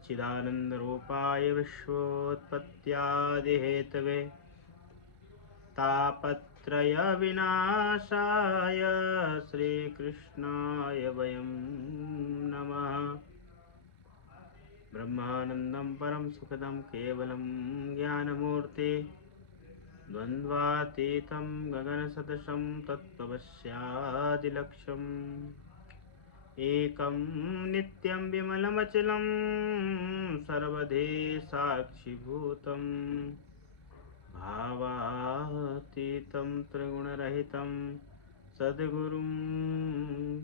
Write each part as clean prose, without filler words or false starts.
सच्चिदानन्दरूपाय विश्वोत्पत्त्यादिहेतवे तापत्रयविनाशाय श्रीकृष्णाय वयं नमः। ब्रह्मानन्दं परं सुखदं केवलं ज्ञानमूर्ति द्वन्द्वातीतं गगनसदृशं तत्त्वमस्यादिलक्ष्यम् एकं नित्यं विमलमचलं सर्वधि साक्षिभूतं भावातीतं त्रिगुणरहितं सद्गुरुं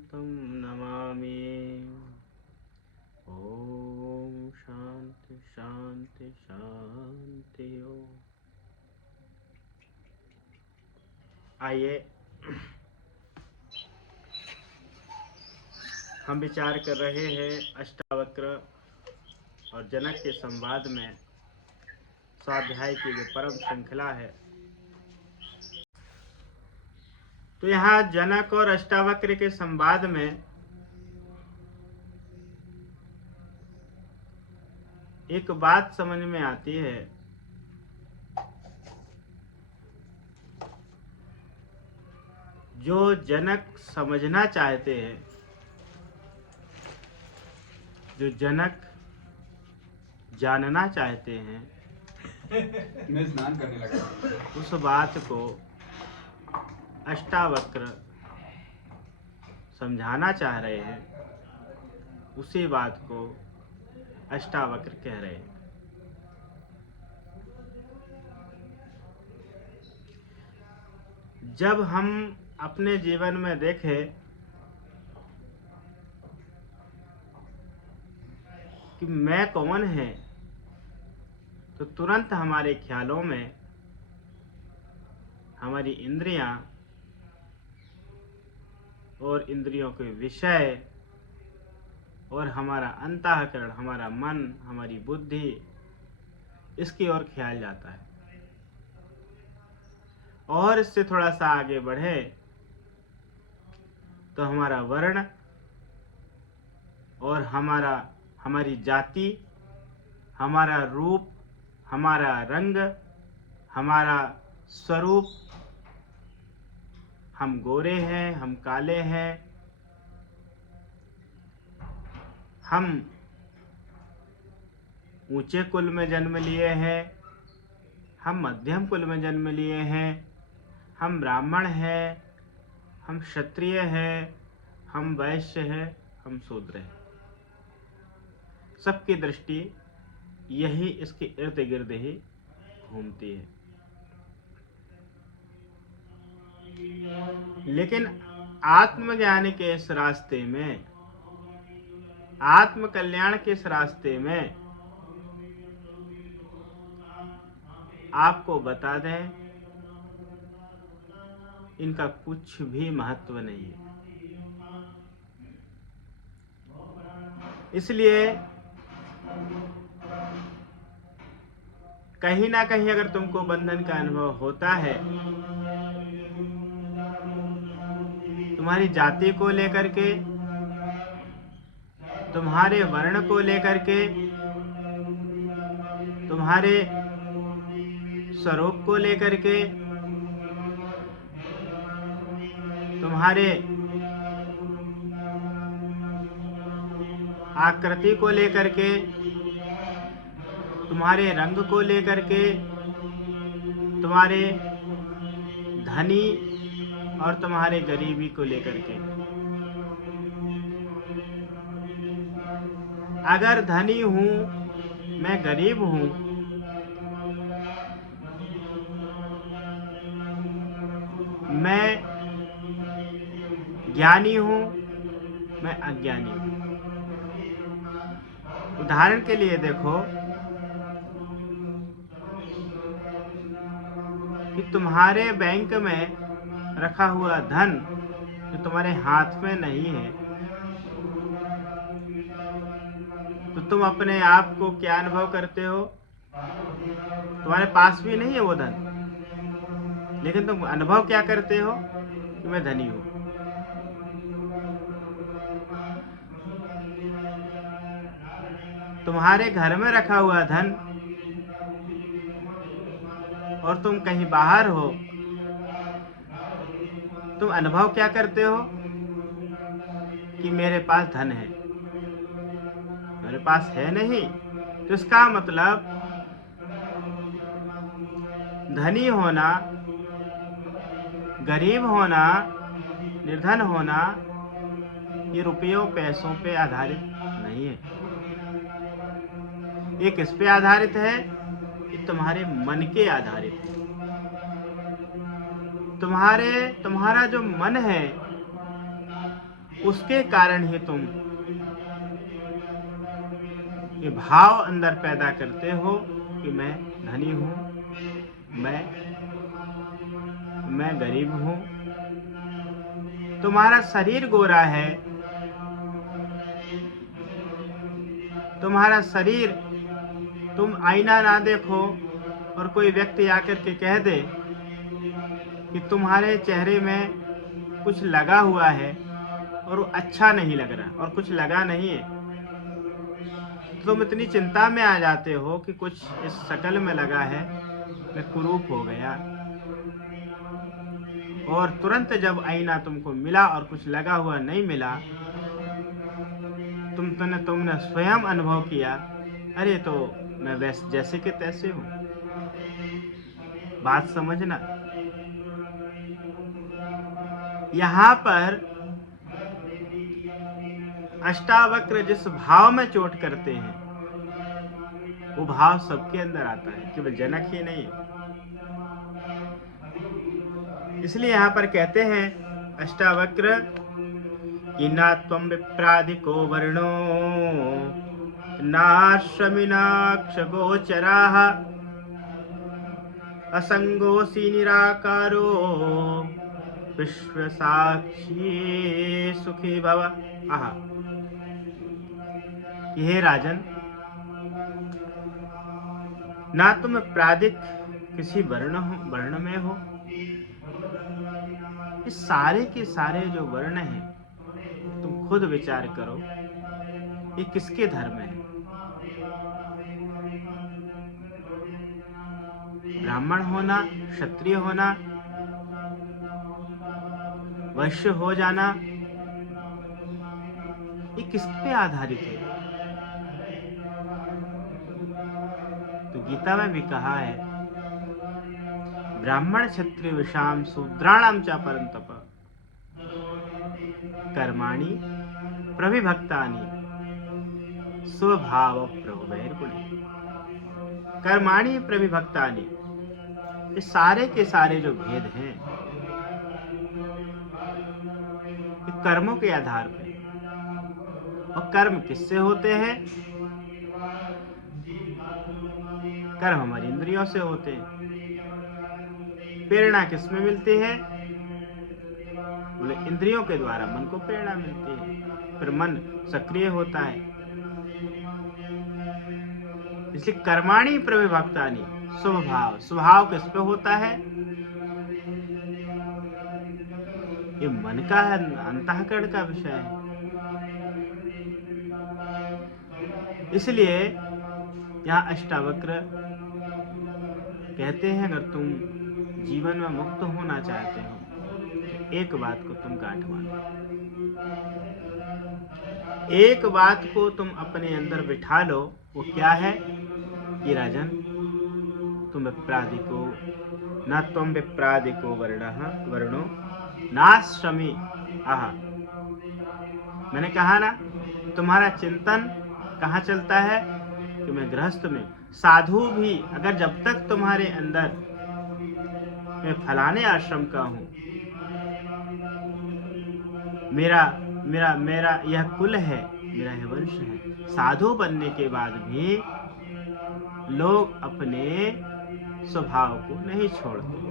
तं नमामि। ओम शांति शांति शांति। ओम। आइए हम विचार कर रहे हैं अष्टावक्र और जनक के संवाद में स्वाध्याय की जो परम श्रृंखला है। तो यहाँ जनक और अष्टावक्र के संवाद में एक बात समझ में आती है जो जनक समझना चाहते हैं, जो जनक जानना चाहते हैं, मैं स्नान करने लगा। उस बात को अष्टावक्र समझाना चाह रहे हैं, उसी बात को अष्टावक्र कह रहे हैं। जब हम अपने जीवन में देखें कि मैं कौन है, तो तुरंत हमारे ख्यालों में हमारी इंद्रियां और इंद्रियों के विषय और हमारा अंतःकरण, हमारा मन, हमारी बुद्धि, इसकी ओर ख्याल जाता है। और इससे थोड़ा सा आगे बढ़े तो हमारा वर्ण और हमारी जाति, हमारा रूप, हमारा रंग, हमारा स्वरूप, हम गोरे हैं, हम काले हैं, हम ऊंचे कुल में जन्म लिए हैं, हम मध्यम कुल में जन्म लिए हैं, हम ब्राह्मण हैं, हम क्षत्रिय हैं, हम वैश्य हैं, हम शूद्र हैं। सबकी दृष्टि यही इसके इर्द गिर्द ही घूमती है। लेकिन आत्मज्ञान के इस रास्ते में, आत्म कल्याण के इस रास्ते में आपको बता दें, इनका कुछ भी महत्व नहीं है। इसलिए कहीं ना कहीं अगर तुमको बंधन का अनुभव होता है, तुम्हारी जाति को लेकर के, तुम्हारे वर्ण को लेकर के, तुम्हारे स्वरूप को लेकर के, तुम्हारे आकृति को लेकर के, तुम्हारे रंग को लेकर के, तुम्हारे धनी और तुम्हारे गरीबी को लेकर के। अगर धनी हूं, मैं गरीब हूं, मैं ज्ञानी हूं, मैं अज्ञानी हूं। उदाहरण के लिए देखो कि तुम्हारे बैंक में रखा हुआ धन जो तुम्हारे हाथ में नहीं है, तो तुम अपने आप को क्या अनुभव करते हो? तुम्हारे पास भी नहीं है वो धन, लेकिन तुम अनुभव क्या करते हो कि मैं धनी हूं। तुम्हारे घर में रखा हुआ धन और तुम कहीं बाहर हो, तुम अनुभव क्या करते हो कि मेरे पास धन है, मेरे पास है नहीं। तो इसका मतलब धनी होना, गरीब होना, निर्धन होना ये रुपयों पैसों पे आधारित नहीं है। ये किस पे आधारित है कि तुम्हारे मन के आधारित है। तुम्हारा जो मन है उसके कारण ही तुम ये भाव अंदर पैदा करते हो कि मैं धनी हूँ, मैं गरीब हूँ। तुम्हारा शरीर गोरा है, तुम्हारा शरीर, तुम आईना ना देखो और कोई व्यक्ति आकर के कह दे कि तुम्हारे चेहरे में कुछ लगा हुआ है और वो अच्छा नहीं लग रहा और कुछ लगा नहीं है, तुम इतनी चिंता में आ जाते हो कि कुछ इस शक्ल में लगा है, मैं कुरूप हो गया। और तुरंत जब आईना तुमको मिला और कुछ लगा हुआ नहीं मिला, तुमने स्वयं अनुभव किया, अरे तो मैं वैसे जैसे के तैसे हूँ। बात समझना, यहाँ पर अष्टावक्र जिस भाव में चोट करते हैं वो भाव सबके अंदर आता है, केवल जनक ही नहीं। इसलिए यहाँ पर कहते हैं अष्टावक्र कि ना त्वं विप्रादिको वर्णो नाश्रमिनाक्ष गोचराः असंगोऽसि निराकारो विश्व साक्षी सुखी भव। आहा, हे राजन, ना तुम प्रादिक किसी वर्ण में हो। ये सारे के सारे जो वर्ण हैं, तुम खुद विचार करो ये किसके धर्म है। ब्राह्मण होना, क्षत्रिय होना, वैश्य हो जाना, ये किस पे आधारित है। तो गीता में भी कहा है ब्राह्मण क्षत्रिय विषाम शूद्राणाम च परंतप कर्माणि प्रविभक्तानि स्वभाव प्रभुवैर्गुणे। कर्माणि प्रविभक्तानि, ये सारे के सारे जो भेद हैं ये कर्मों के आधार पर। और कर्म किससे होते हैं? कर्म हमारी इंद्रियों से होते हैं। प्रेरणा किसमें मिलती है? बोले इंद्रियों के द्वारा मन को प्रेरणा मिलती है, फिर मन सक्रिय होता है। इसलिए कर्माणि प्रविभक्तानि स्वभाव, स्वभाव किस पे होता है? ये मन का है, अंतःकरण का विषय है। इसलिए यहाँ अष्टावक्र कहते हैं अगर तुम जीवन में मुक्त होना चाहते हो तो एक बात को तुम गांठ बांधो, एक बात को तुम अपने अंदर बिठा लो। वो क्या है कि राजन, तुम विप्रादिको न त्वं विप्रादिको वर्णो नाश्रमी। आहा, मैंने कहा ना, तुम्हारा चिंतन कहाँ चलता है कि मैं गृहस्थ में, साधु भी अगर जब तक तुम्हारे अंदर मैं फलाने आश्रम का हूँ, मेरा यह कुल है, मेरा यह वंश है, साधु बनने के बाद भी लोग अपने स्वभाव को नहीं छोड़ते।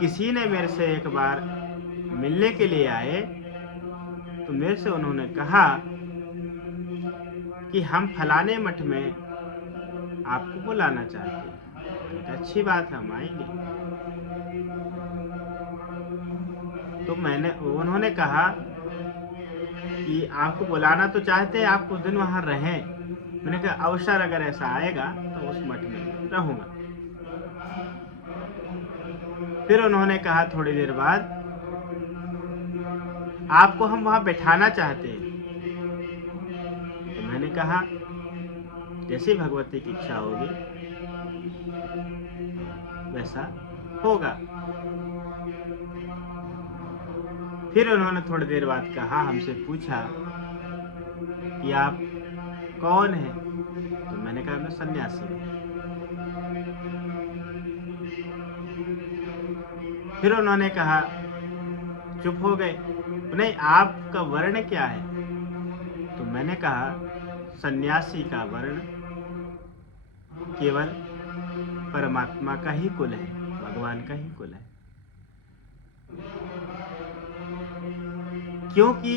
किसी ने मेरे से एक बार मिलने के लिए आए तो मेरे से उन्होंने कहा कि हम फलाने मठ में आपको बुलाना चाहते हैं। अच्छी बात है, हम आएंगे। तो उन्होंने कहा कि आपको बुलाना तो चाहते हैं, आप कुछ दिन वहाँ रहें। मैंने कहा अवसर अगर ऐसा आएगा तो उस मठ में रहूँगा। फिर उन्होंने कहा थोड़ी देर बाद, आपको हम वहाँ बैठाना चाहते हैं। तो मैंने कहा जैसी भगवती की इच्छा होगी वैसा होगा। फिर उन्होंने थोड़ी देर बाद कहा, हमसे पूछा कि आप कौन हैं? तो मैंने कहा मैं सन्यासी हूँ। फिर उन्होंने कहा, चुप हो गए, नहीं आपका वर्ण क्या है? तो मैंने कहा सन्यासी का वर्ण केवल परमात्मा का ही कुल है, भगवान का ही कुल है। क्योंकि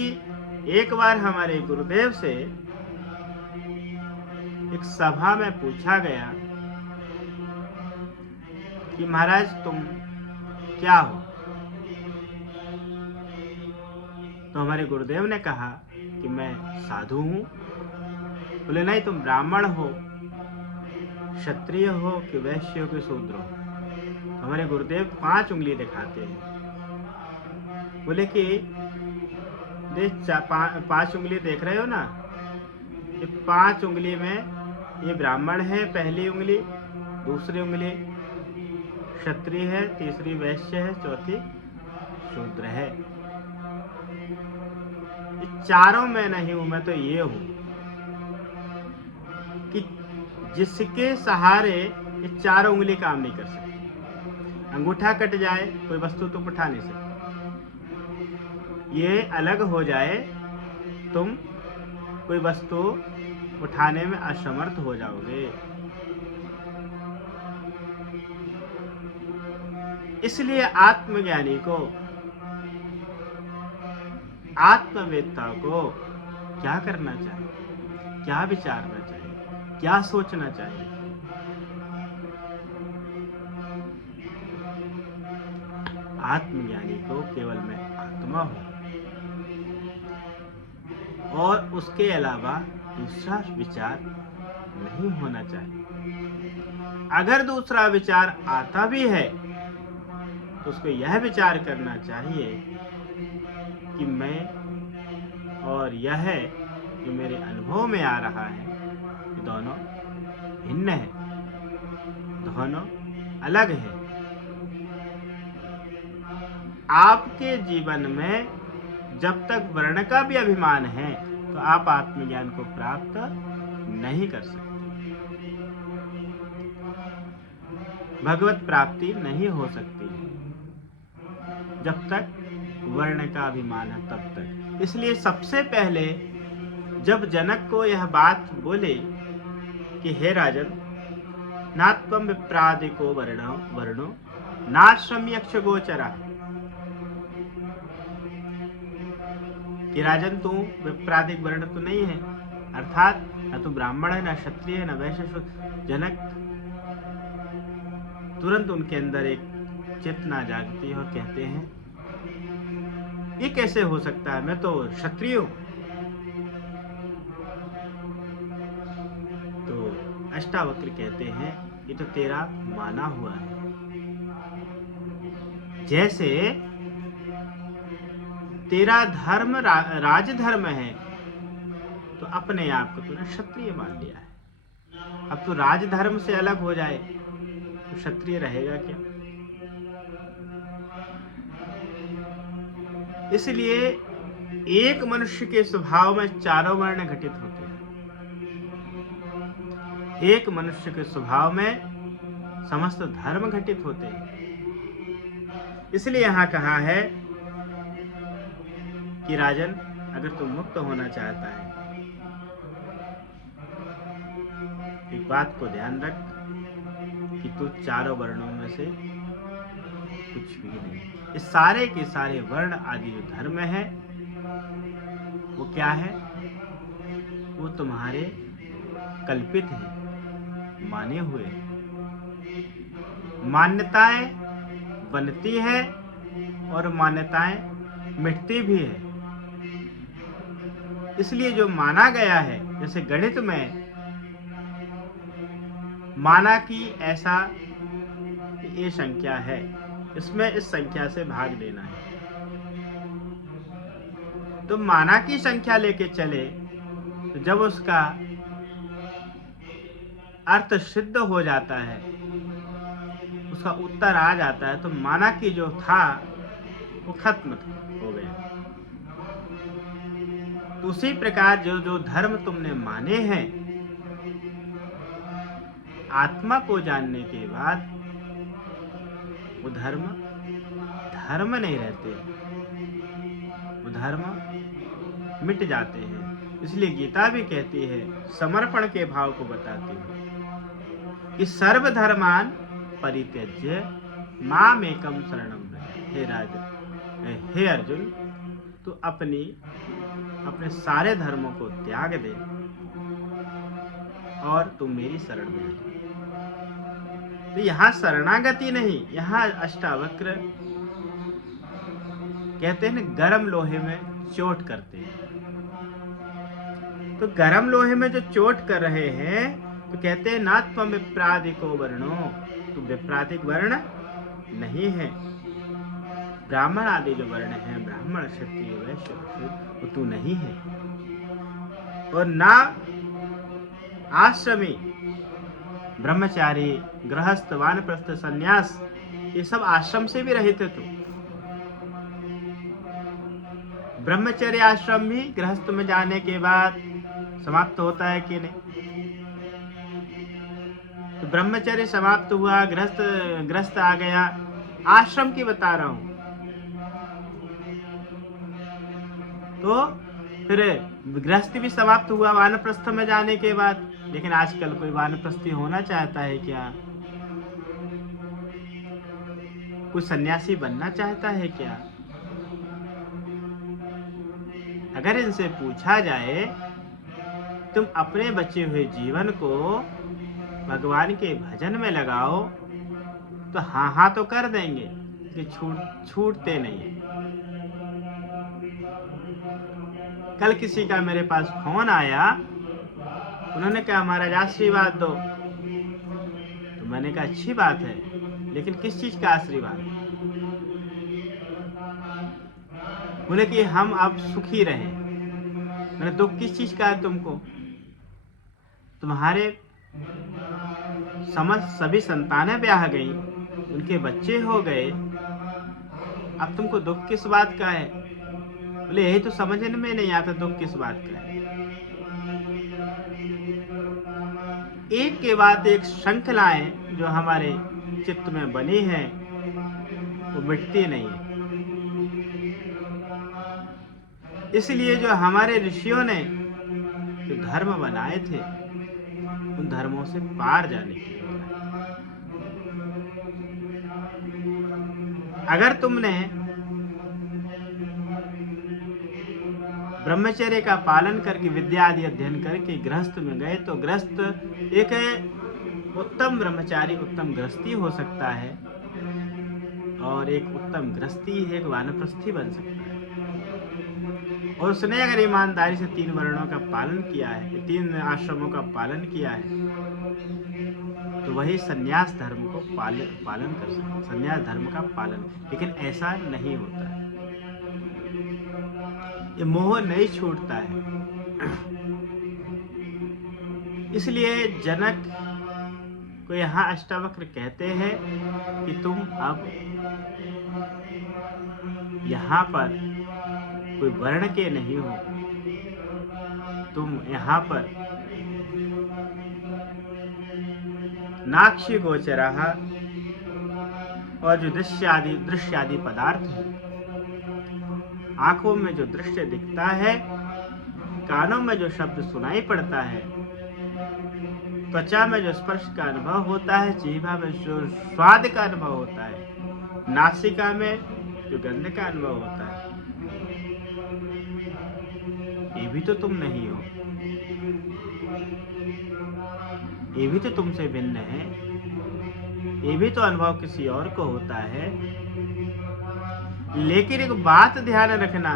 एक बार हमारे गुरुदेव से एक सभा में पूछा गया कि महाराज तुम क्या हो? तो हमारे गुरुदेव ने कहा कि मैं साधु हूँ। बोले नहीं, तुम ब्राह्मण हो, क्षत्रिय हो कि वैश्य हो कि शूद्र हो? तो हमारे गुरुदेव 5 उंगली दिखाते हैं। बोले कि देख 5 उंगली देख रहे हो ना, ये 5 उंगली में ये ब्राह्मण है पहली उंगली, दूसरी उंगली क्षत्रिय है, तीसरी वैश्य है, चौथी शूद्र है। ये चारों में नहीं हूं, मैं तो ये हूं कि जिसके सहारे ये चारों उंगली काम नहीं कर सकती। अंगूठा कट जाए कोई वस्तु तुम उठा नहीं सकते, ये अलग हो जाए तुम कोई वस्तु उठाने में असमर्थ हो जाओगे। इसलिए आत्मज्ञानी को, आत्मवेत्ता को क्या करना चाहिए, क्या विचारना चाहिए, क्या सोचना चाहिए? आत्मज्ञानी को केवल मैं आत्मा हूं और उसके अलावा दूसरा विचार नहीं होना चाहिए। अगर दूसरा विचार आता भी है तो उसको यह विचार करना चाहिए कि मैं और यह जो मेरे अनुभव में आ रहा है, ये दोनों भिन्न है, दोनों अलग है। आपके जीवन में जब तक वर्ण का भी अभिमान है तो आप आत्मज्ञान को प्राप्त नहीं कर सकते, भगवत प्राप्ति नहीं हो सकती जब तक वर्ण का अभिमान है तब तक। इसलिए सबसे पहले जब जनक को यह बात बोले कि हे राजन, नात्वं विप्रादिको वर्णो नाश्रम यक्ष गोचरा, कि राजन तू विप्रादिक वर्ण तो नहीं है, अर्थात न तू ब्राह्मण है, न क्षत्रिय है, न वैश्य। जनक तुरंत उनके अंदर एक चेतना जागती है और कहते हैं ये कैसे हो सकता है, मैं तो क्षत्रिय हूं। तो अष्टावक्र कहते हैं ये तो तेरा माना हुआ है। जैसे तेरा धर्म राजधर्म है तो अपने आप को तूने क्षत्रिय मान लिया है। अब तो राजधर्म से अलग हो जाए तो क्षत्रिय रहेगा क्या? इसलिए एक मनुष्य के स्वभाव में चारों वर्ण घटित होते हैं। एक मनुष्य के स्वभाव में समस्त धर्म घटित होते हैं। इसलिए यहां कहा है कि राजन, अगर तू मुक्त होना चाहता है, एक बात को ध्यान रख कि तू चारों वर्णों में से कुछ भी नहीं। ये सारे के सारे वर्ण आदि जो धर्म है वो क्या है? वो तुम्हारे कल्पित है, माने हुए। मान्यताएं बनती है और मान्यताएं मिटती भी है। इसलिए जो माना गया है, जैसे गणित में माना कि ऐसा ये संख्या है, इसमें इस संख्या से भाग देना है, तो माना की संख्या लेके चले तो जब उसका अर्थ सिद्ध हो जाता है, उसका उत्तर आ जाता है, तो माना कि जो था वो खत्म हो गया। तो उसी प्रकार जो जो धर्म तुमने माने हैं, आत्मा को जानने के बाद वो धर्म धर्म नहीं रहते, वो धर्म मिट जाते हैं। इसलिए गीता भी कहती है, समर्पण के भाव को बताती है कि सर्वधर्मान परित्यज्य मामेकं शरणं व्रज। हे राजन, हे अर्जुन, तू अपने सारे धर्मों को त्याग दे और तू मेरी शरण में आ। तो यहाँ शरणागति नहीं, यहाँ अष्टावक्र कहते हैं गरम लोहे में चोट करते हैं। तो गरम लोहे में जो चोट कर रहे हैं, तो कहते हैं ना त्वम विप्रादिको वर्णो, तू विप्रादिक वर्ण नहीं है। ब्राह्मण आदि जो वर्ण है, ब्राह्मण क्षत्रिय वैश्य वो तू नहीं है। और ना आश्रमी, ब्रह्मचारी, गृहस्थ, वानप्रस्थ, सन्यास, ये सब आश्रम से भी रहित है। तू ब्रह्मचर्य आश्रम भी गृहस्थ में जाने के बाद समाप्त होता है कि नहीं? तो ब्रह्मचर्य समाप्त हुआ, गृहस्थ आ गया, आश्रम की बता रहा हूं। तो फिर गृहस्थी भी समाप्त हुआ वानप्रस्थ में जाने के बाद। लेकिन आजकल कोई वानप्रस्थी होना चाहता है क्या? कोई सन्यासी बनना चाहता है क्या? अगर इनसे पूछा जाए तुम अपने बचे हुए जीवन को भगवान के भजन में लगाओ, तो हाँ तो कर देंगे कि छूटते नहीं है। कल किसी का मेरे पास फोन आया, उन्होंने कहा महाराज आशीर्वाद दो। तो मैंने कहा अच्छी बात है, लेकिन किस चीज का आशीर्वाद? बोले कि हम अब सुखी रहे। मैंने दुख किस चीज का है तुमको? तुम्हारे सभी संतानें ब्याह गई, उनके बच्चे हो गए, अब तुमको दुख किस बात का है? बोले यही तो समझने में नहीं आता दुख किस बात का है। एक के बाद एक श्रृंखलाएं जो हमारे चित्त में बनी है वो मिटती नहीं है। इसलिए जो हमारे ऋषियों ने जो धर्म बनाए थे, उन धर्मों से पार जाने के लिए, अगर तुमने ब्रह्मचर्य का पालन करके विद्या आदि अध्ययन करके गृहस्थ में गए, तो गृहस्थ एक उत्तम ब्रह्मचारी, उत्तम गृहस्थी हो सकता है, और एक उत्तम गृहस्थी एक वानप्रस्थी बन सकता है। और उसने अगर ईमानदारी से 3 वर्णों का पालन किया है, 3 आश्रमों का पालन किया है, तो वही संन्यास धर्म को पालन कर सकता है, संन्यास धर्म का पालन। लेकिन ऐसा नहीं होता है, ये मोह नहीं छूटता है। इसलिए जनक को यहाँ अष्टावक्र कहते हैं कि तुम अब यहाँ पर कोई वर्ण के नहीं हो, तुम यहाँ पर नाक्षी गोचरः, और जो दृश्यादि पदार्थ है, आंखों में जो दृश्य दिखता है, कानों में जो शब्द सुनाई पड़ता है, त्वचा में जो स्पर्श का अनुभव होता है, जीवा में जो स्वाद का अनुभव होता है, नासिका में जो गंध का अनुभव होता है, ये भी तो तुम नहीं हो, ये भी तो तुमसे भिन्न है, ये भी तो अनुभव किसी और को होता है। लेकिन एक बात ध्यान रखना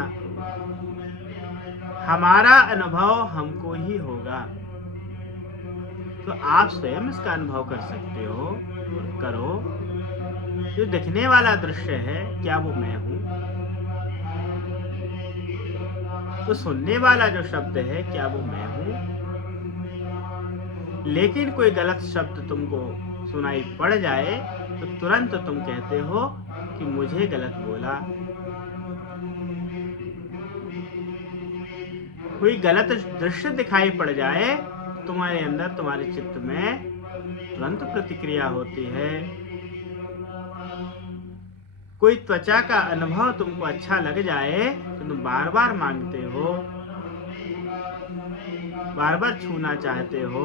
हमारा अनुभव हमको ही होगा। तो आप स्वयं इसका अनुभव कर सकते हो और करो। जो दिखने वाला दृश्य है, क्या वो मैं हूं? तो सुनने वाला जो शब्द है, क्या वो मैं हूं? लेकिन कोई गलत शब्द तुमको सुनाई पड़ जाए तो तुरंत तुम कहते हो कि मुझे गलत बोला। कोई गलत दृश्य दिखाई पड़ जाए, तुम्हारे अंदर, तुम्हारे चित्त में तुरंत प्रतिक्रिया होती है। कोई त्वचा का अनुभव तुमको अच्छा लग जाए तो तुम बार बार मांगते हो, बार बार छूना चाहते हो,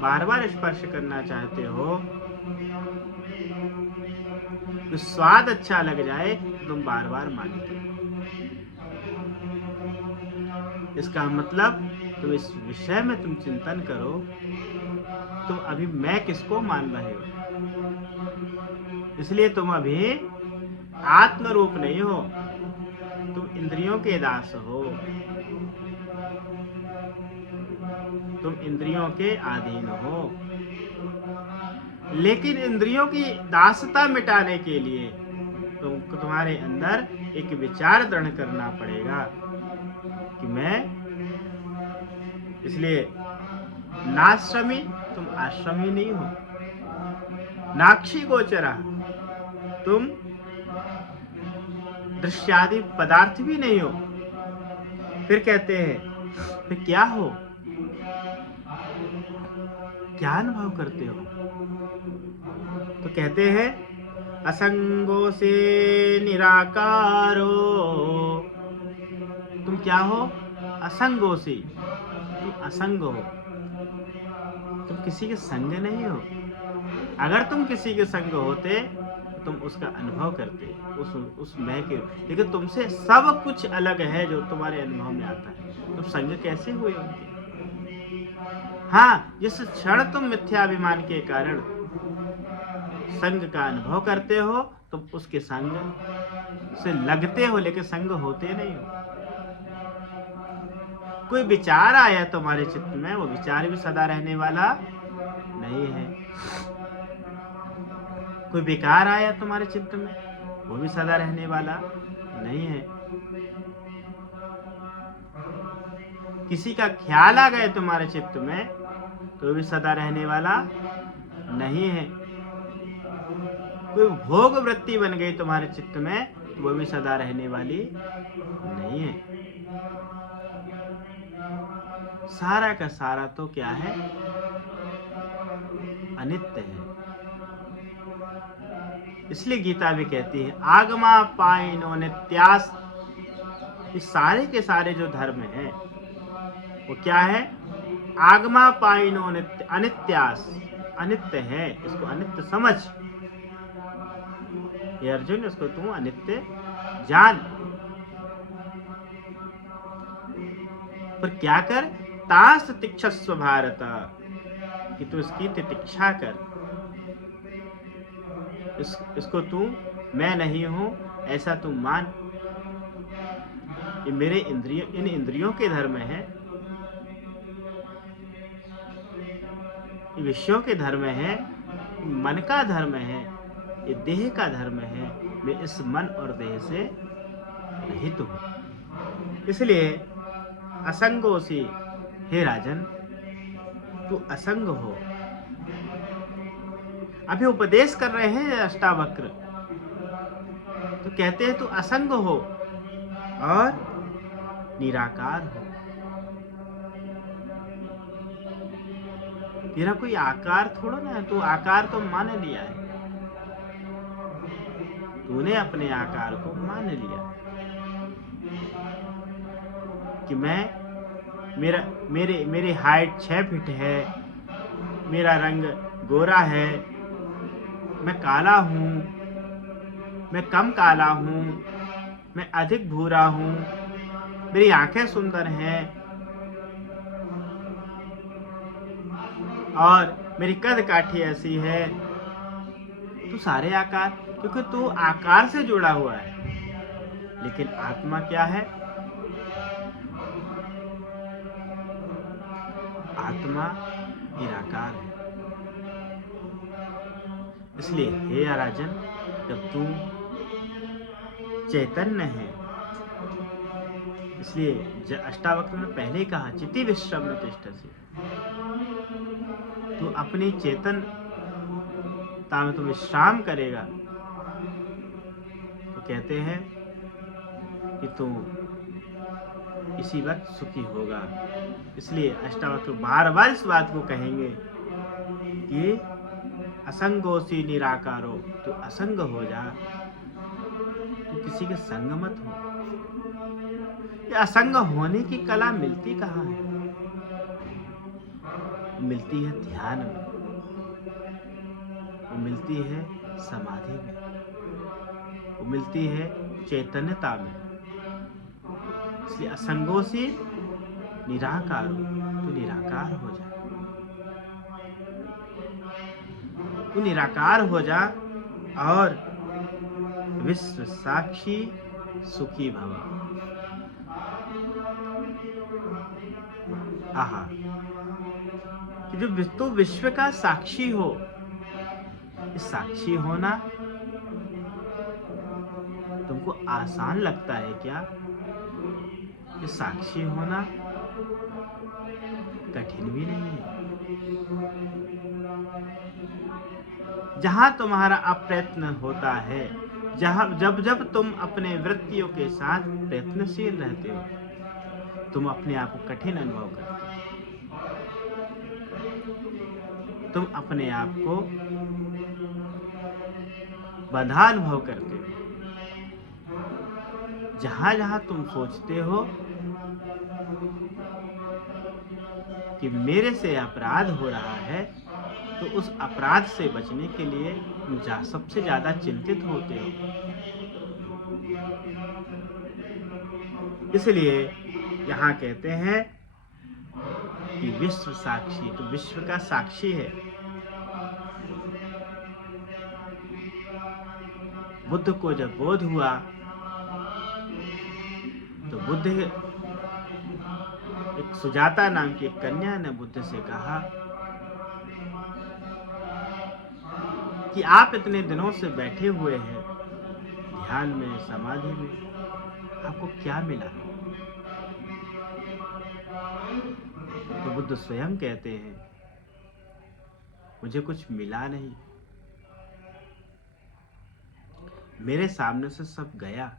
बार बार स्पर्श करना चाहते हो। तो स्वाद अच्छा लग जाए तो तुम बार बार मांगते हो। इसका मतलब तुम इस विषय में तुम चिंतन करो, तुम अभी मैं किसको मान रहे हो। इसलिए तुम अभी आत्म रूप नहीं हो, तुम इंद्रियों के दास हो, तुम इंद्रियों के अधीन हो। लेकिन इंद्रियों की दासता मिटाने के लिए तुम्हारे अंदर एक विचार दृढ़ करना पड़ेगा कि मैं। इसलिए नाश्रमी, तुम आश्रमी नहीं हो। नाक्षी गोचरा, तुम दृश्यादि पदार्थ भी नहीं हो। फिर कहते हैं फिर क्या हो, क्या अनुभव करते हो? तो कहते हैं असंगो से निराकारो। तुम क्या हो? असंगो से, तुम असंग हो, तुम किसी के संग नहीं हो। अगर तुम किसी के संग होते तो तुम उसका अनुभव करते, उस मैं के। लेकिन तुमसे सब कुछ अलग है जो तुम्हारे अनुभव में आता है, तुम संग कैसे हुए उनके? हाँ, जिस क्षण तुम मिथ्याभिमान के कारण संग का अनुभव करते हो, तुम उसके संग से लगते हो, लेकिन संग होते नहीं हो। कोई विचार आया तुम्हारे चित्त में, वो विचार भी सदा रहने वाला नहीं है। कोई विकार आया तुम्हारे चित्त में, वो भी सदा रहने वाला नहीं है। किसी का ख्याल आ गए तुम्हारे चित्त में, तो भी सदा रहने वाला नहीं है। कोई भोग वृत्ति बन गई तुम्हारे चित्त में, तो वो भी सदा रहने वाली नहीं है। सारा का सारा तो क्या है? अनित्य है। इसलिए गीता भी कहती है आगमा पाइनो नित्यास। इस सारे के सारे जो धर्म हैं वो क्या है? आगमा पाइनो नित्य, अनित्यास, अनित्य है। इसको अनित्य समझ ये अर्जुन, इसको तू अनित्य जान। पर क्या कर? तास तिक्षस्व भारत, कि तू इसकी तितिक्षा कर। इसको तू मैं नहीं हूं ऐसा तू मान। ये मेरे इन इंद्रियों के धर्म है, ये विषयों के धर्म है, मन का धर्म है, ये देह का धर्म है। मैं इस मन और देह से रहित हूं। इसलिए असंगोसी, हे राजन तू असंग हो। अभी उपदेश कर रहे हैं अष्टावक्र, तो कहते हैं तू असंग हो और निराकार हो। तेरा कोई आकार थोड़ा ना है, तू आकार तो मान लिया है, तूने अपने आकार को मान लिया कि मेरी हाइट 6 फीट है, मेरा रंग गोरा है, मैं काला हूँ, मैं कम काला हूँ, मैं अधिक भूरा हूँ, मेरी आंखें सुंदर हैं और मेरी कद काठी ऐसी है। तू सारे आकार, क्योंकि तू आकार से जुड़ा हुआ है। लेकिन आत्मा क्या है? आत्मा निराकार है। इसलिए हे राजन, जब तू चैतन्य है, इसलिए अष्टावक्र ने पहले ही कहा चिति विश्रम में तिष्ठसि, तू अपनी चेतनता में तू विश्राम करेगा तो कहते हैं कि तू इसी वक्त सुखी होगा। इसलिए अष्टावक्र बार बार इस बात को कहेंगे कि असंगोसी निराकारो, तू असंग हो जा, तू किसी के संग मत हो। ये असंग होने की कला मिलती कहाँ है? मिलती है ध्यान में, वो मिलती है समाधि में, वो मिलती है चैतन्यता में। इसलिए असंगों से निराकार हो, तो निराकार हो जा, तू निराकार हो जा और विश्व साक्षी सुखी भव। आहा, कि जो तू विश्व का साक्षी हो, इस साक्षी होना तुमको आसान लगता है क्या? ये साक्षी होना कठिन भी नहीं है। जहां तुम्हारा अप्रयत्न होता है, जब जब तुम अपने वृत्तियों के साथ प्रयत्नशील रहते हो, तुम अपने आप को कठिन अनुभव करते हो, तुम अपने आप को बंधा अनुभव करते हो। जहां जहां तुम सोचते हो कि मेरे से अपराध हो रहा है, तो उस अपराध से बचने के लिए तुम सबसे ज्यादा चिंतित होते हो। इसलिए यहाँ कहते हैं कि विश्व साक्षी, तो विश्व का साक्षी है। बुद्ध को जब बोध हुआ तो बुद्ध, एक सुजाता नाम की एक कन्या ने बुद्ध से कहा कि आप इतने दिनों से बैठे हुए हैं ध्यान में, समाधि में, आपको क्या मिला? तो बुद्ध स्वयं कहते हैं मुझे कुछ मिला नहीं, मेरे सामने से सब गया,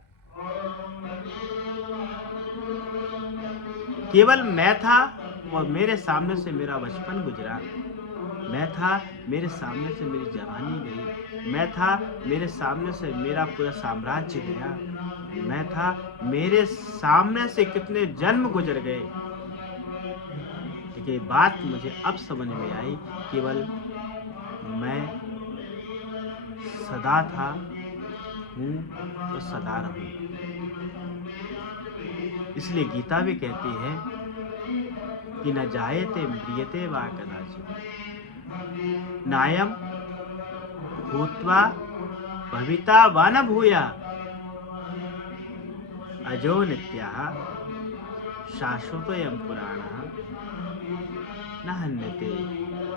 केवल मैं था और मेरे सामने से मेरा बचपन गुजरा, मैं था, मेरे सामने से मेरी जवानी गई, मैं था, मेरे सामने से मेरा पूरा साम्राज्य गया, मैं था, मेरे सामने से कितने जन्म गुजर गए। लेकिन बात मुझे अब समझ में आई, केवल मैं सदा था, हूँ और सदा रहूँगा। इसलिए गीता भी कहती है कि न जायते म्रियते वा कदाचित्, नायं भूत्वा भविता वा न भूयात्, अजो नित्यः शाश्वतोऽयं पुराणः न हन्यते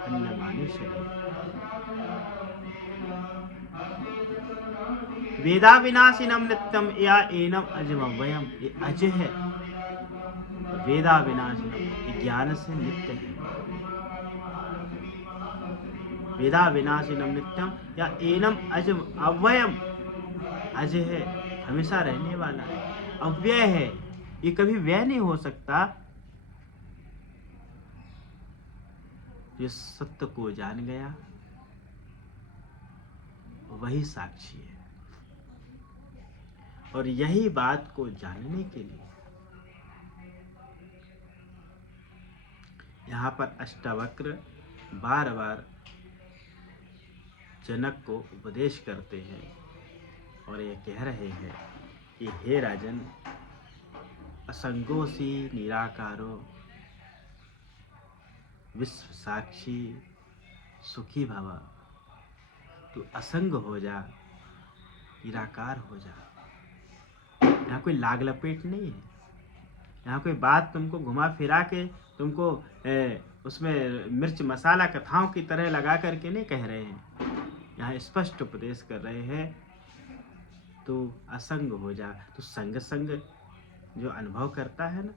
हन्यमाने शरीरे। वेदा विनाशिनम नित्यम या एनम अजमव्ययम, ये अज है, वेदा विनाशिनम, ज्ञान से नित्य है। वेदा विनाशिनम नित्यम या एनम अजम अव्ययम, अज है, हमेशा रहने वाला है, अव्यय है, ये कभी व्यय नहीं हो सकता। जो सत्य को जान गया वही साक्षी है। और यही बात को जानने के लिए यहाँ पर अष्टावक्र बार बार जनक को उपदेश करते हैं और ये कह रहे हैं कि हे राजन, असंगोसी निराकारो विश्व साक्षी सुखी भव, तू असंग हो जा, निराकार हो जा। यहाँ कोई लाग लपेट नहीं है, यहाँ कोई बात तुमको घुमा फिरा के तुमको उसमें मिर्च मसाला कथाओं की तरह लगा करके नहीं कह रहे हैं। यहाँ स्पष्ट उपदेश कर रहे हैं, तू असंग हो जा। तू संग संग जो अनुभव करता है ना,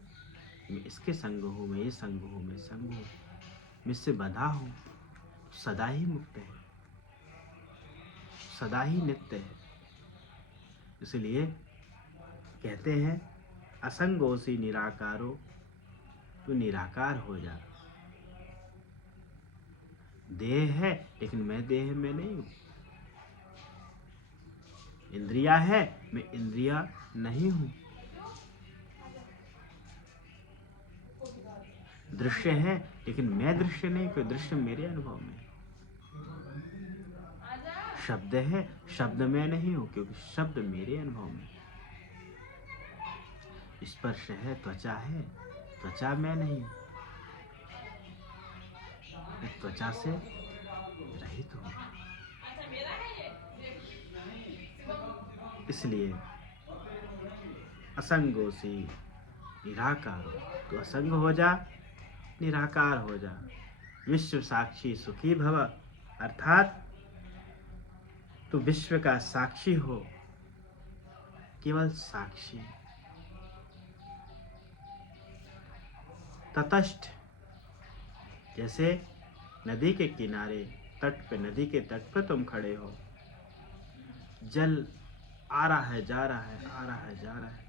मैं इसके संग हूँ, मैं ये संग हूँ, मैं संग हूँ, मैं इससे बंधा हूँ, सदा ही मुक्त है, सदा ही नित्य है। इसलिए कहते हैं असंगोसी निराकारो, तू निराकार हो जा। देह है लेकिन मैं देह में नहीं हूँ। इंद्रिया है, मैं इंद्रिया नहीं हूँ। दृश्य है लेकिन मैं दृश्य नहीं, कोई दृश्य मेरे अनुभव में। शब्द है, शब्द मैं नहीं हूँ, क्योंकि शब्द मेरे अनुभव में। स्पर्श है, त्वचा है, त्वचा मैं नहीं हूँ, मैं त्वचा से रहित हूँ। इसलिए असंगोसी निराकार, तो असंग हो जा, निराकार हो जा। विश्व साक्षी सुखी भव, अर्थात तू विश्व का साक्षी हो, केवल साक्षी। तटस्थ, जैसे नदी के किनारे तट पे, नदी के तट पर तुम खड़े हो, जल आ रहा है, जा रहा है, आ रहा है, जा रहा है,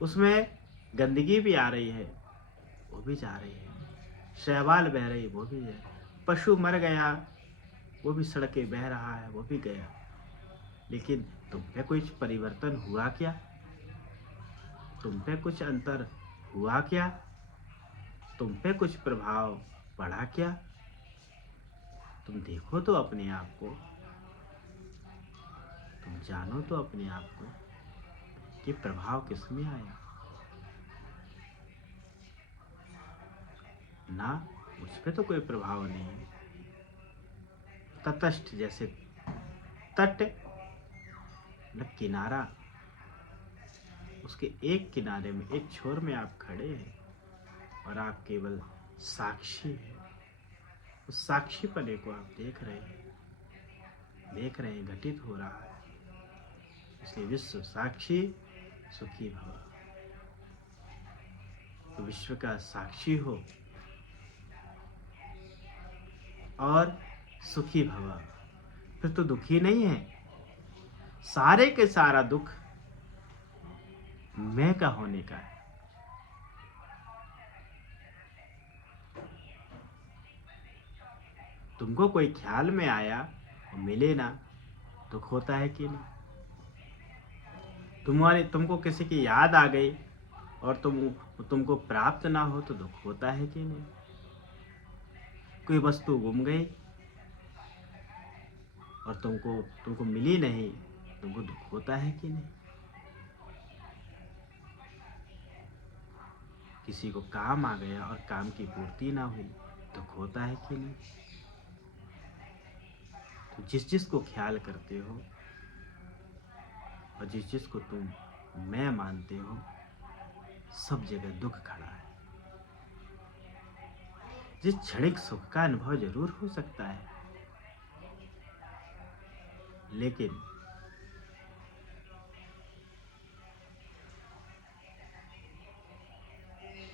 उसमें गंदगी भी आ रही है, वो भी जा रही है, शैवाल बह रही, वो भी है, पशु मर गया, वो भी सड़के बह रहा है, वो भी गया। लेकिन तुम पे कुछ परिवर्तन हुआ क्या? तुम पे कुछ अंतर हुआ क्या? तुम पे कुछ प्रभाव पड़ा क्या? तुम देखो तो अपने आप को, तुम जानो तो अपने आप को कि प्रभाव किसमें आया। ना, मुझ पे तो कोई प्रभाव नहीं है। तटस्थ, जैसे तट न किनारा, उसके एक किनारे में, एक छोर में आप खड़े हैं और आप केवल साक्षी हैं। उस साक्षी पने को आप देख रहे हैं, घटित हो रहा है। इसलिए विश्व साक्षी सुखी भव। तो विश्व का साक्षी हो और सुखी भव, फिर तो दुखी नहीं है। सारे के सारा दुख मैं का होने का है। तुमको कोई ख्याल में आया और मिले ना, दुख होता है कि नहीं? तुमको किसी की याद आ गई और तुमको प्राप्त ना हो तो दुख होता है कि नहीं? कोई वस्तु गुम गई और तुमको मिली नहीं, तुमको दुख होता है कि नहीं? किसी को काम आ गया और काम की पूर्ति ना हुई, दुख होता है कि नहीं? तो जिस को ख्याल करते हो और जिस को तुम मैं मानते हो, सब जगह दुख खड़ा है। जिस क्षणिक सुख का अनुभव जरूर हो सकता है, लेकिन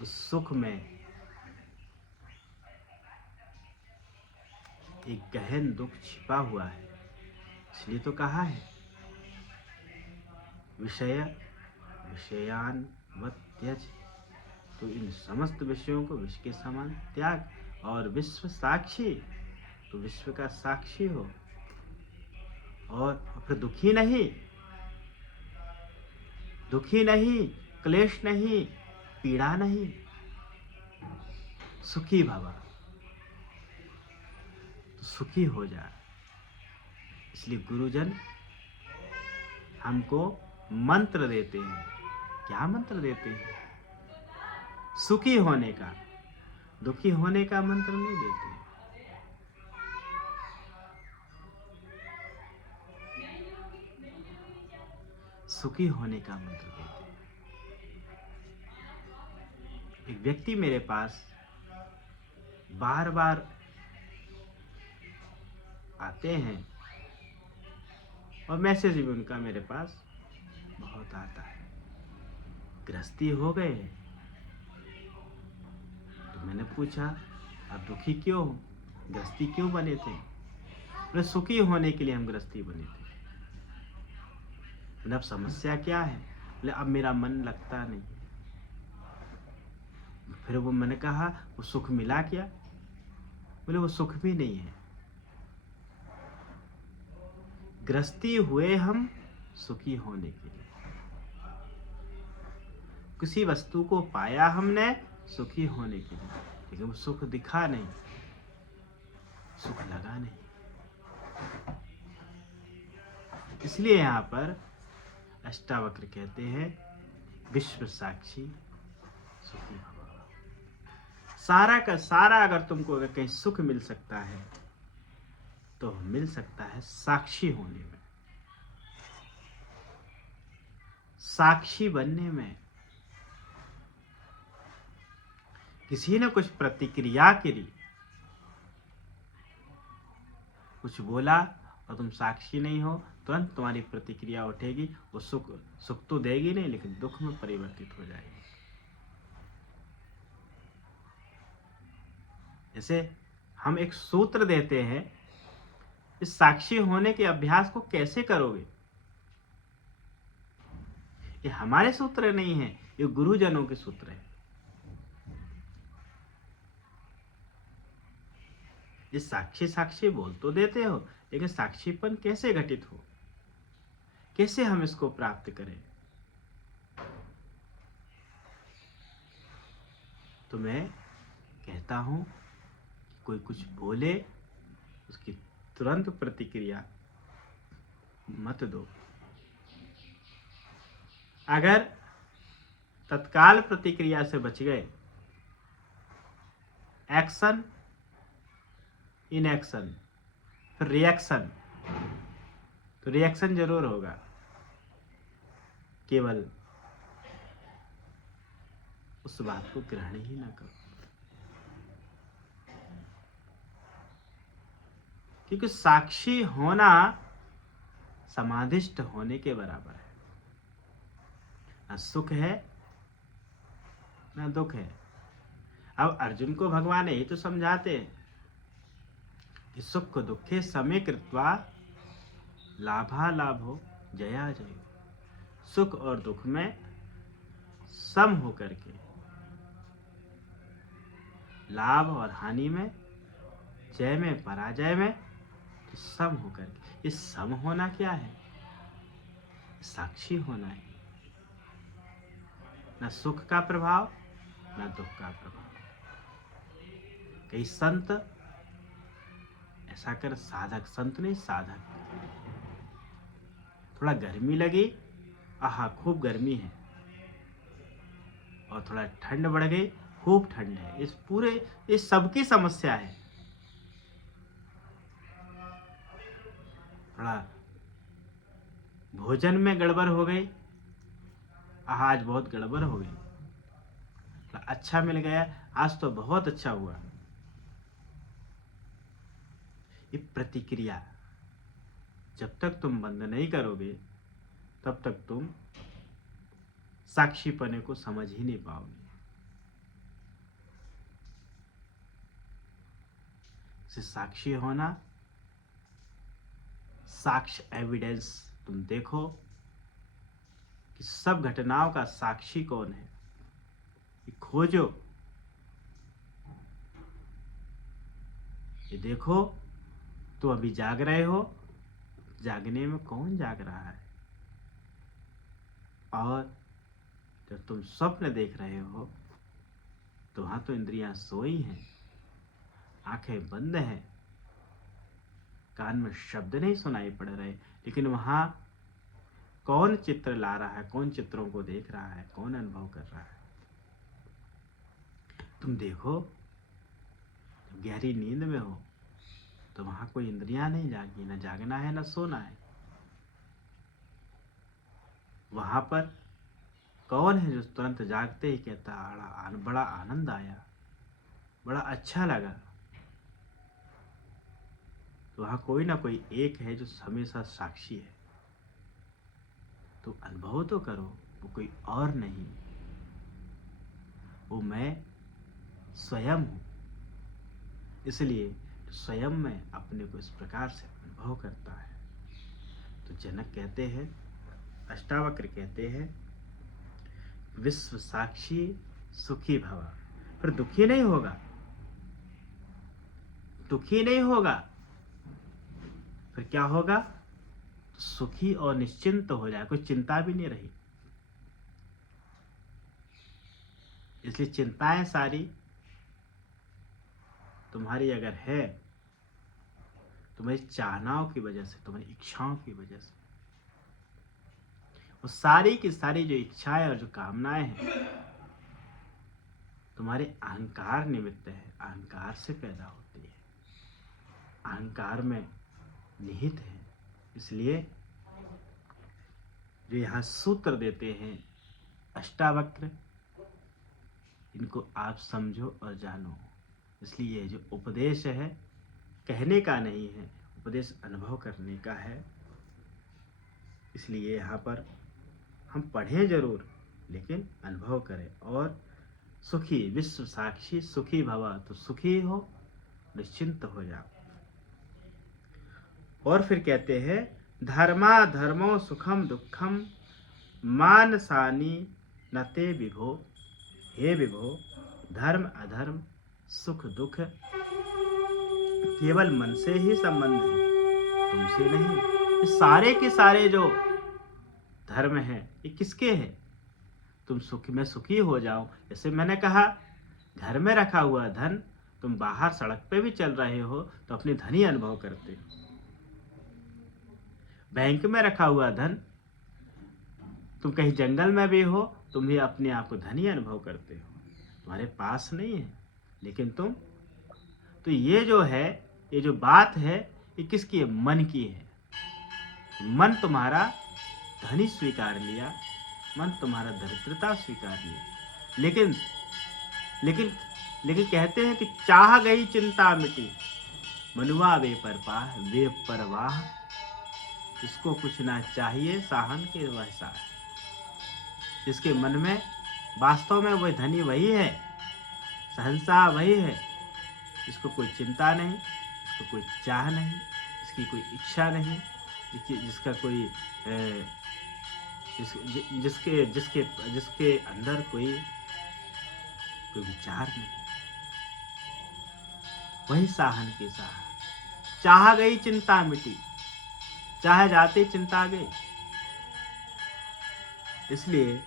उस सुख में एक गहन दुख छिपा हुआ है। इसलिए तो कहा है विषयान वत् त्यज, तो इन समस्त विषयों को विष के समान त्याग। और विश्व साक्षी, तो विश्व का साक्षी हो और फिर दुखी नहीं, क्लेश नहीं, पीड़ा नहीं, सुखी भवा, तो सुखी हो जा। इसलिए गुरुजन हमको मंत्र देते हैं। क्या मंत्र देते हैं? सुखी होने का, दुखी होने का मंत्र नहीं देते। सुखी होने का मंत्र देते हैं। एक व्यक्ति मेरे पास बार बार आते हैं और मैसेज भी उनका मेरे पास बहुत आता है। गृहस्थी हो गए हैं। तो मैंने पूछा, आप दुखी क्यों हो, गृहस्थी क्यों बने थे? बोले सुखी होने के लिए हम गृहस्थी बने थे। बोले अब समस्या क्या है? बोले अब मेरा मन लगता नहीं। फिर वो मैंने कहा, वो सुख मिला क्या? बोले वो सुख भी नहीं है। गृहस्थी हुए हम सुखी होने के लिए। किसी वस्तु को पाया हमने सुखी होने के लिए, लेकिन वो सुख दिखा नहीं, सुख लगा नहीं। इसलिए यहाँ पर अष्टावक्र कहते हैं, विश्व साक्षी सुखी भव। सारा का सारा अगर तुमको अगर कहीं सुख मिल सकता है तो मिल सकता है साक्षी होने में, साक्षी बनने में। किसी ने कुछ प्रतिक्रिया करी, कुछ बोला और तुम साक्षी नहीं हो, तुरंत तुम्हारी प्रतिक्रिया उठेगी। वो सुख तो देगी नहीं, लेकिन दुख में परिवर्तित हो जाएगी। जैसे हम एक सूत्र देते हैं, इस साक्षी होने के अभ्यास को कैसे करोगे? ये हमारे सूत्र नहीं है, ये गुरुजनों के सूत्र है। ये साक्षी साक्षी बोल तो देते हो, लेकिन साक्षीपन कैसे घटित हो, कैसे हम इसको प्राप्त करें? तो मैं कहता हूं, कोई कुछ बोले उसकी तुरंत प्रतिक्रिया मत दो। अगर तत्काल प्रतिक्रिया से बच गए, एक्शन इन एक्शन, फिर रिएक्शन, तो रिएक्शन जरूर होगा। केवल उस बात को ग्रहण ही ना करो, क्योंकि साक्षी होना समाधिष्ट होने के बराबर है। ना सुख है ना दुख है। अब अर्जुन को भगवान यही तो समझाते हैं कि सुख दुखे समे कृत्वा लाभा लाभो जया जय। सुख और दुख में सम होकर के, लाभ और हानि में, जय में पराजय में, तो सम होकर के। इस सम होना क्या है? साक्षी होना है। न सुख का प्रभाव न दुख का प्रभाव। कई संत ऐसा कर, साधक, संत नहीं साधक, थोड़ा गर्मी लगी, आहा खूब गर्मी है, और थोड़ा ठंड बढ़ गई, खूब ठंड है। इस सबकी समस्या है। थोड़ा भोजन में गड़बड़ हो गई, आहा आज बहुत गड़बड़ हो गई। थोड़ा अच्छा मिल गया, आज तो बहुत अच्छा हुआ। ये प्रतिक्रिया जब तक तुम बंद नहीं करोगे, तब तक तुम साक्षीपने को समझ ही नहीं पाओगे। से साक्षी होना, साक्ष्य एविडेंस, तुम देखो कि सब घटनाओं का साक्षी कौन है, ये खोजो। ये देखो, तुम अभी जाग रहे हो, जागने में कौन जाग रहा है? और जब तुम स्वप्न देख रहे हो तो वहां तो इंद्रियां सोई हैं, आंखें बंद हैं, कान में शब्द नहीं सुनाई पड़ रहे, लेकिन वहां कौन चित्र ला रहा है, कौन चित्रों को देख रहा है, कौन अनुभव कर रहा है? तुम देखो, गहरी नींद में हो तो वहां कोई इंद्रियां नहीं जागी, ना जागना है ना सोना है। वहां पर कौन है जो तुरंत जागते ही कहता बड़ा आनंद आया, बड़ा अच्छा लगा, तो वहाँ कोई ना कोई एक है जो हमेशा साक्षी है। तो अनुभव तो करो, वो कोई और नहीं, वो मैं स्वयं हूँ। इसलिए स्वयं में अपने को इस प्रकार से अनुभव करता है। तो जनक कहते हैं, अष्टावक्र कहते हैं, विश्व साक्षी सुखी भव। फिर दुखी नहीं होगा, दुखी नहीं होगा, फिर क्या होगा? तो सुखी और निश्चिंत हो जाए, कोई चिंता भी नहीं रही। इसलिए चिंताएं सारी तुम्हारी अगर है, तुम्हारी चाहनाओं की वजह से, तुम्हारी इच्छाओं की वजह से, वो सारी की सारी जो इच्छाएं और जो कामनाएं हैं तुम्हारे अहंकार निमित्त है, अहंकार से पैदा होती है, अहंकार में निहित है। इसलिए जो यहाँ सूत्र देते हैं अष्टावक्र, इनको आप समझो और जानो। इसलिए जो उपदेश है कहने का नहीं है, उपदेश अनुभव करने का है। इसलिए यहाँ पर हम पढ़ें जरूर, लेकिन अनुभव करें। और सुखी, विश्व साक्षी सुखी भव, तो सुखी हो, निश्चिंत हो जाओ। और फिर कहते हैं, धर्मा धर्मो सुखम दुखम मानसानी नते विभो। हे विभो, धर्म अधर्म सुख दुख केवल मन से ही संबंध है, तुमसे नहीं। ये सारे के सारे जो धर्म हैं, ये किसके हैं? तुम सुख में सुखी हो जाओ। जैसे मैंने कहा, घर में रखा हुआ धन, तुम बाहर सड़क पे भी चल रहे हो तो अपनी धनी अनुभव करते हो। बैंक में रखा हुआ धन, तुम कहीं जंगल में भी हो, तुम भी अपने आप को धनी अनुभव करते हो। तुम्हारे पास नहीं है, लेकिन तुम, तो ये जो है, ये जो बात है, ये किसकी है? मन की है। मन तुम्हारा धनी स्वीकार लिया, मन तुम्हारा दरिद्रता स्वीकार लिया। लेकिन लेकिन लेकिन कहते हैं कि चाह गई चिंता मिटी, मनुआ वे परवाह। जिसको कुछ ना चाहिए, साहन के वह साह। जिसके मन में वास्तव में वह धनी वही है, सहनशाह वही है, जिसको कोई चिंता नहीं, जिसको कोई चाह नहीं, जिसकी कोई इच्छा नहीं, जिसका कोई जिसके जिसके जिसके अंदर कोई विचार नहीं, वही साहन के साह। चाह गई चिंता मिटी, चाहे जाते चिंता गई। इसलिए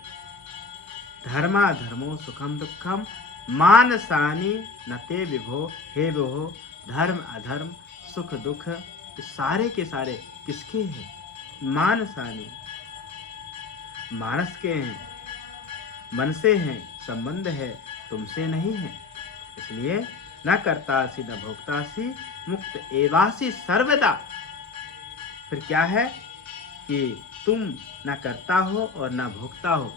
धर्मा धर्मो सुखम दुखम मानसानी नते विभो। हे विभो, धर्म अधर्म सुख दुख, ये सारे के सारे किसके हैं? मानसानी, मानस के हैं, मन से हैं, संबंध है, तुमसे नहीं है। इसलिए न कर्तासी न भोक्तासी, मुक्त एवासी सर्वदा। फिर क्या है कि तुम न करता हो और न भोगता हो,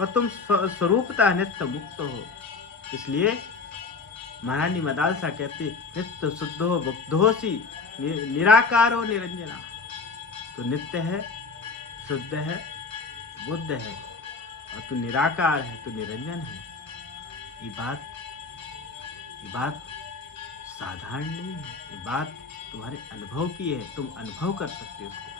और तुम स्वरूपतः नित्य मुक्त हो। इसलिए महारानी मदालसा कहती, नित्य शुद्धो बुद्धोसी निराकारो निरंजना। तो नित्य है, शुद्ध है, बुद्ध है, और तू निराकार है, तू निरंजन है। ये बात साधारण नहीं है, ये बात तुम्हारे अनुभव की है, तुम अनुभव कर सकते हो उसको।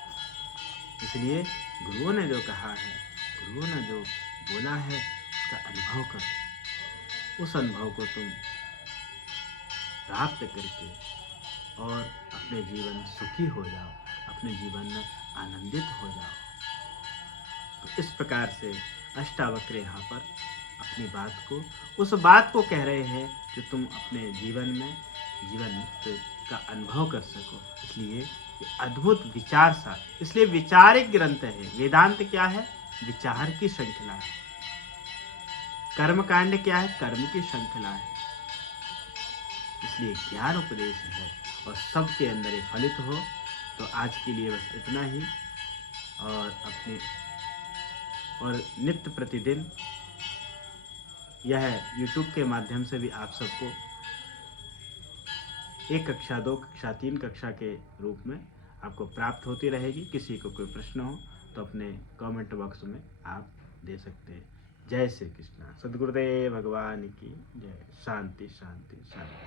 इसलिए गुरुओं ने जो कहा है, गुरुओं ने जो बोला है, उसका अनुभव करो। उस अनुभव को तुम प्राप्त करके और अपने जीवन में सुखी हो जाओ, अपने जीवन में आनंदित हो जाओ। तो इस प्रकार से अष्टावक्र यहाँ पर अपनी बात को, उस बात को कह रहे हैं जो तुम अपने जीवन का अनुभव कर सको। इसलिए ये अद्भुत विचार सा, इसलिए विचारिक ग्रंथ है। वेदांत क्या है? विचार की श्रृंखला है। कर्मकांड क्या है? कर्म की श्रृंखला है। इसलिए ज्ञान उपदेश है, और सबके अंदर ये फलित हो। तो आज के लिए बस इतना ही, और नित्य प्रतिदिन यह YouTube के माध्यम से भी आप सबको एक कक्षा, 2 कक्षा, 3 कक्षा के रूप में आपको प्राप्त होती रहेगी। किसी को कोई प्रश्न हो तो अपने कमेंट बॉक्स में आप दे सकते हैं। जय श्री कृष्ण। सद्गुरुदेव भगवान की जय। शांति शांति शांति।